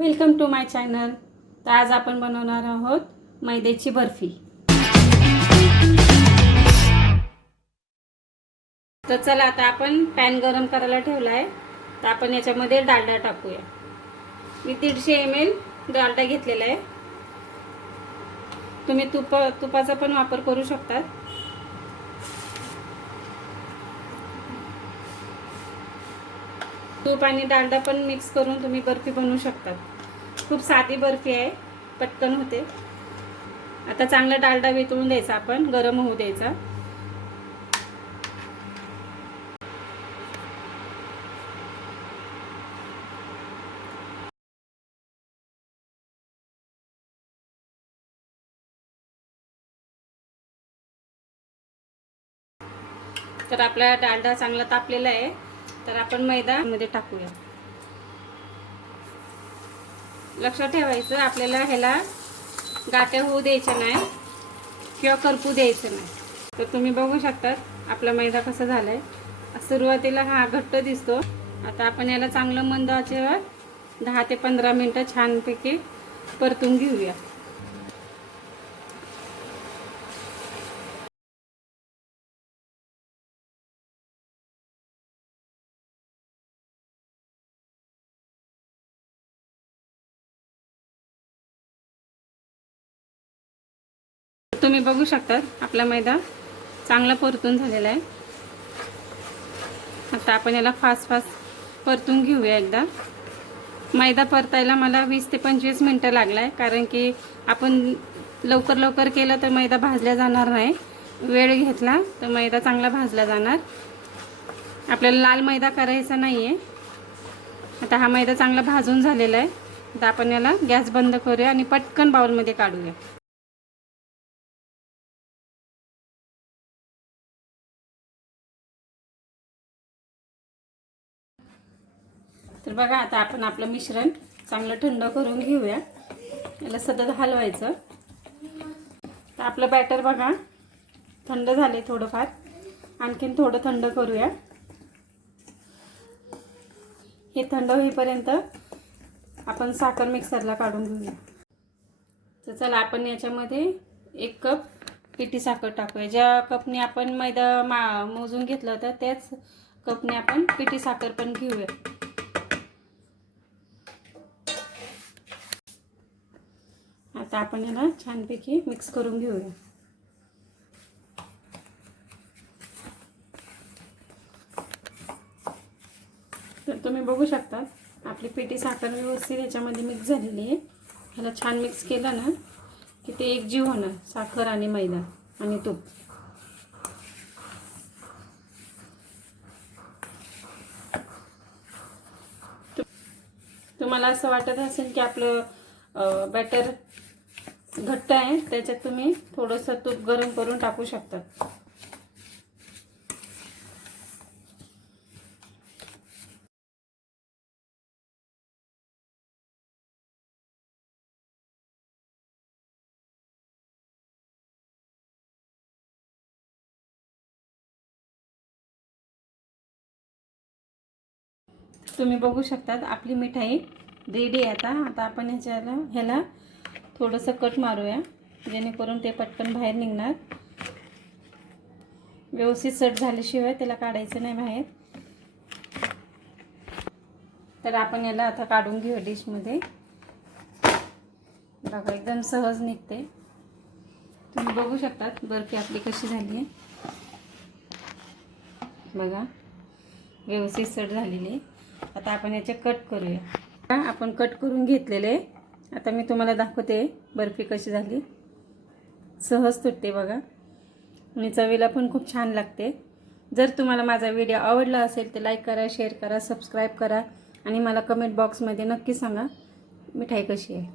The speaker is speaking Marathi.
Welcome to my channel. तर आज आपण बनवणार आहोत मैद्याची बर्फी। तर चला आता आपण पॅन गरम करायला ठेवला आहे। तर आपण याच्यामध्ये डालडा टाकूया। मी 150 ml डालडा घेतलेला आहे। तुम्ही तुपाचा पण वापर करू शकता। तूप आणि डालडा पण मिक्स करून तुम्ही बर्फी बनवू शकता। खूप साधी बर्फी आहे, पटकन होते। आता चांगला डालडा वितळून द्यायचा, आपण गरम होऊ द्यायचा। तर आपला डालडा चांगला तापलेला आहे। तर आपण मैदा मध्ये टाकूया। लक्षात ठेवायचं, आपल्याला ह्याला गाठ्या होऊ द्यायच्या नाही किंवा करपू द्यायचं नाही। तर तुम्ही बघू शकता आपला मैदा कसा झालाय। सुरुवातीला हा घट्ट दिसतो। आता आपण याला चांगलं मंद आचेवर 10 ते 15 मिनिटं छानपैकी परतून घेऊया। तुम्ही बघू शकता आपला मैदा चांगला परतून झालेला आहे। आता आपण याला फास्ट परतून घेऊया एकदा। मैदा परतायला मला 20 ते 25 मिनिटं लागलाय, कारण की आपण लवकर केलं तर मैदा भाजला जाणार नाही। वेळ घेतला तर मैदा चांगला भाजला जाणार। आपल्याला लाल मैदा करायचा नाहीये। आता हा मैदा चांगला भाजून झालेला आहे। आता आपण याला गॅस बंद करूया आणि पटकन बाउलमध्ये काढूया। तर बघा, आता आपण आपलं मिश्रण चांगलं थंड करून घेऊया। याला सतत हलवायचं। तर आपलं बॅटर बघा थंड झाले थोडंफार, आणखीन थोडं थंड करूया। हे थंड होईपर्यंत आपण साखर मिक्सरला काढून घेऊया। तर चला आपण याच्यामध्ये 1 कप पिठी साखर टाकूया। ज्या कपने आपण मैदा मोजून घेतलं होतं त्याच कपने आपण पिठी साखर पण घेऊया। आता आपण याला छानपैकी मिक्स करून घेऊया। तर तुम्ही बघू शकता आपली पिठी साखर व्यवस्थित याच्यामध्ये मिक्स झालेली आहे। ह्याला छान मिक्स केलं ना की ते एकजीव होणार, साखर आणि मैदा आणि तूप। तुम्हाला असं वाटत असेल की आपलं बॅटर घट्ट आहे, त्याच्यात तुम्ही थोडंसं तूप गरम करून टाकू शकता। तुम्ही बघू शकता आपली मिठाई रेडी आहे। आता आपण ह्याला थोडंसं कट मारूया, जेणेकरून ते पटकन बाहेर निघणार। व्यवस्थित सेट झाल्याशिवाय त्याला काढायचं नाही बाहेर। तर आपण याला आता काढून घेऊ डिशमध्ये। बघा एकदम सहज निघते। तुम्ही बघू शकता बर्फी आपली कशी झाली आहे। बघा व्यवस्थित सेट झालेली आहे। आता आपण याचे कट करूया। आपण कट करून घेतलेले। आता मी तुम्हाला दाखवते बर्फी कशी झाली। सहज तुटते बघा, आणि चवीला पण खूप छान लागते। जर तुम्हाला माझा व्हिडिओ आवडला असेल तर लाईक करा, शेअर करा, सबस्क्राईब करा आणि मला कमेंट बॉक्समध्ये नक्की सांगा मिठाई कशी आहे।